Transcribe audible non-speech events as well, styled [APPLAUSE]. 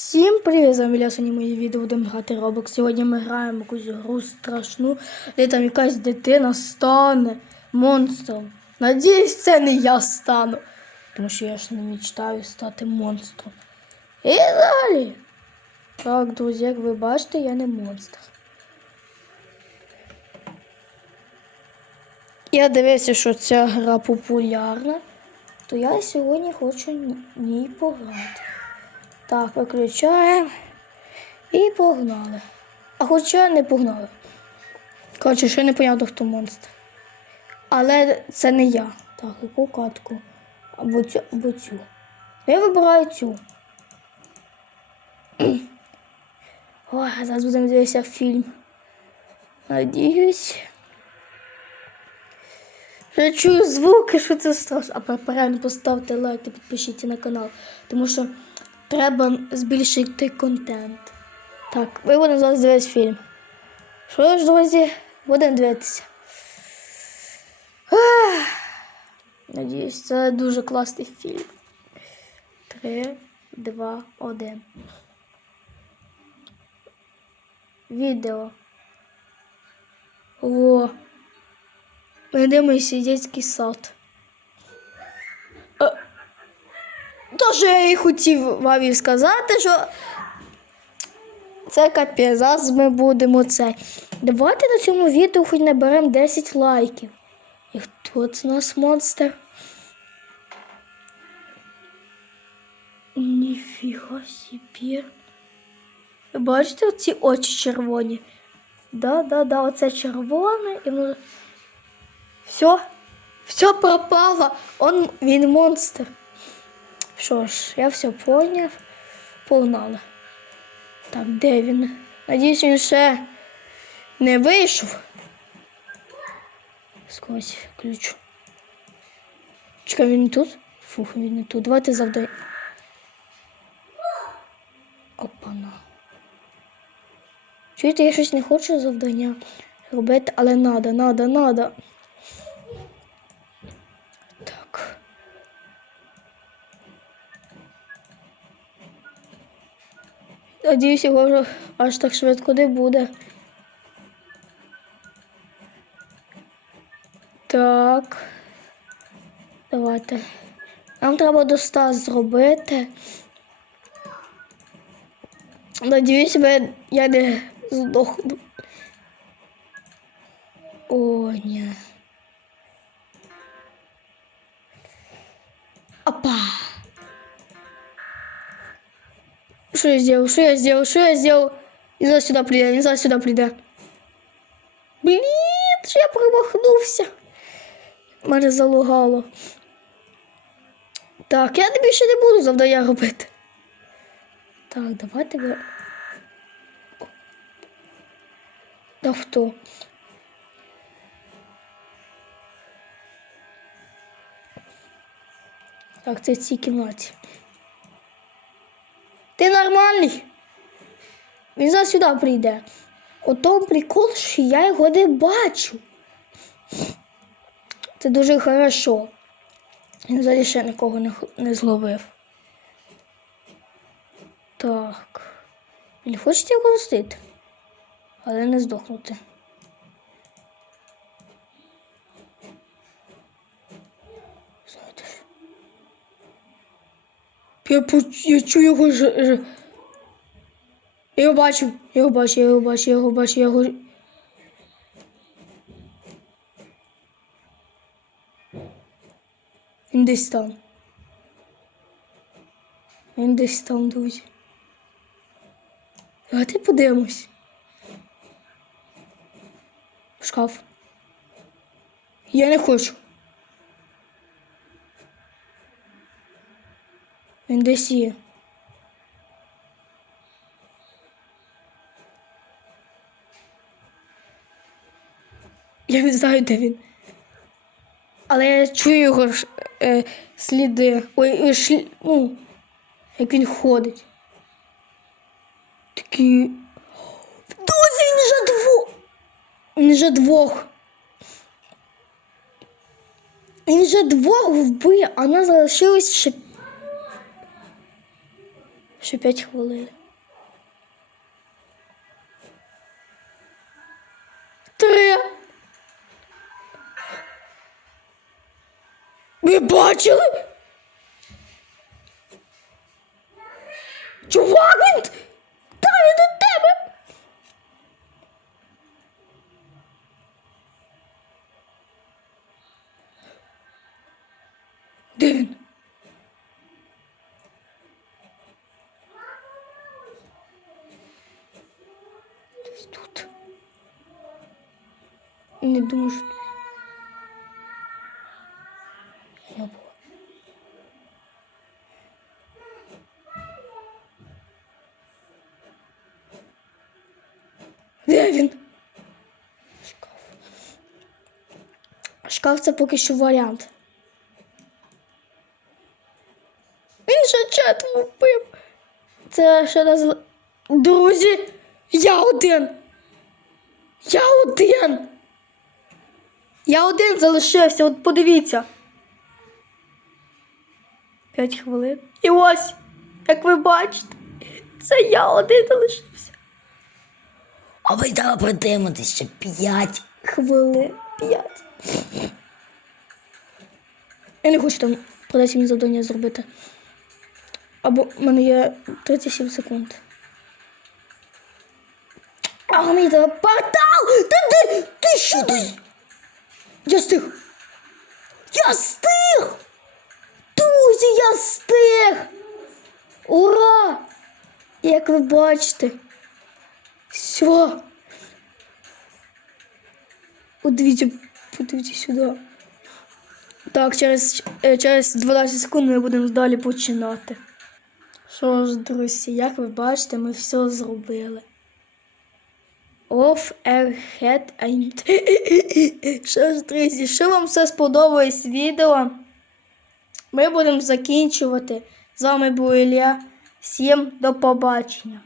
Всім привіт, з вами Ілля, мої відео будемо грати Roblox. Сьогодні ми граємо якусь гру страшну, де там якась дитина стане монстром. Надіюсь, це не я стану. Тому що я ж не мечтаю стати монстром. І далі. Так, друзі, як ви бачите, я не монстр. Я дивився, що ця гра популярна, то я сьогодні хочу в ній пограти. Так, виключаємо. І погнали. А хоча не погнали. Коротше, ще не понятно, хто монстр. Але це не я. Так, яку катку? Або цю, або цю. Я вибираю цю. [CLEARS THROAT] Ой, зараз будемо дивитися фільм. Надіюсь. Я чую звуки, що це страшно. А правильно поставте лайк та підпишіться на канал. Тому що треба збільшити контент. Так, ми будемо зараз дивитися фільм. Що ж, друзі, будемо дивитися. Надіюсь, це дуже класний фільм. Три, два, один. Відео. О. Ми дивимося дитячий сад. То, я і хотів вам і сказати, що це капець, зараз ми будемо це. Давайте на цьому відео хоч наберемо 10 лайків. І хто це у нас монстр? Ніфіга собі. Ви бачите оці очі червоні? Да, да, да, оце червоне і воно. Все, все пропало. Он, він монстр. Що ж, я все поняв. Погнали. Так, де він? Надіюсь, він ще не вийшов. Скось ключ. Чекай, він тут? Фух, він не тут. Давайте завдай. Опана. Чуєте, я щось не хочу завдання робити, але надо, надо, надо. Надіюсь, його аж так швидко не буде. Так. Давайте. Нам треба до 100 зробити. Надіюсь, ви- я не здохну. О, ні. Опа. Что я сделал? Что я сделал? Что я сделал? Не знаю, сюда придет, не знаю, сюда придет. Блін, що я промахнувся. Мене залугало. Так, я більше не буду завдання робити. Так, давайте ви. Да хто? Так, це в цій кімнаті. Нормальний? Він зараз сюди прийде. Ото прикол, що я його не бачу. Це дуже хорошо. Він взагалі ще нікого не, не зловив. Так. Він хочете його зустріти, але не здохнути. Я, я чую його ж. Я його бачу, я його бачу, я його бачу, я його бачу, я його. Він десь там. Він десь там, друзі. Давайте подивимось. Шкаф. Я не хочу. Він десь є. Я не знаю, де він. Але я чую його е, сліди. Ой, ой, шлі... ну, як він ходить. Такі. Друзі, він же двох. Він же двох. Він же двох вбив, а нас залишилось ще Ще 5 хвилин. Ви бачили? Чувак, він! Він до тебе! Де він? Тут. Не думаю, що... Де він? Шкаф. Шкаф це поки що варіант. Він ще четверо вбив. Це ще раз. Друзі, я один. Я один. Я один залишився, от подивіться. П'ять хвилин. І ось, як ви бачите, це я один залишився. А ви дали притримати ще п'ять. Хвилин п'ять. Я не хочу там продати завдання зробити. Або в мене є 37 секунд. А мені треба портал! Та ти, ти що ти? Я стиг! Я стиг! Друзі, я стиг! Ура! Як ви бачите. Все. От дивіться, подивіться сюди. Так, через, е, через 12 секунд ми будемо далі починати. Що ж, друзі, як ви бачите, ми все зробили. Off airhead and... [LAUGHS] Що ж, друзі, що вам все сподобалось відео? Ми будемо закінчувати. З вами був Ілля. Всім до побачення.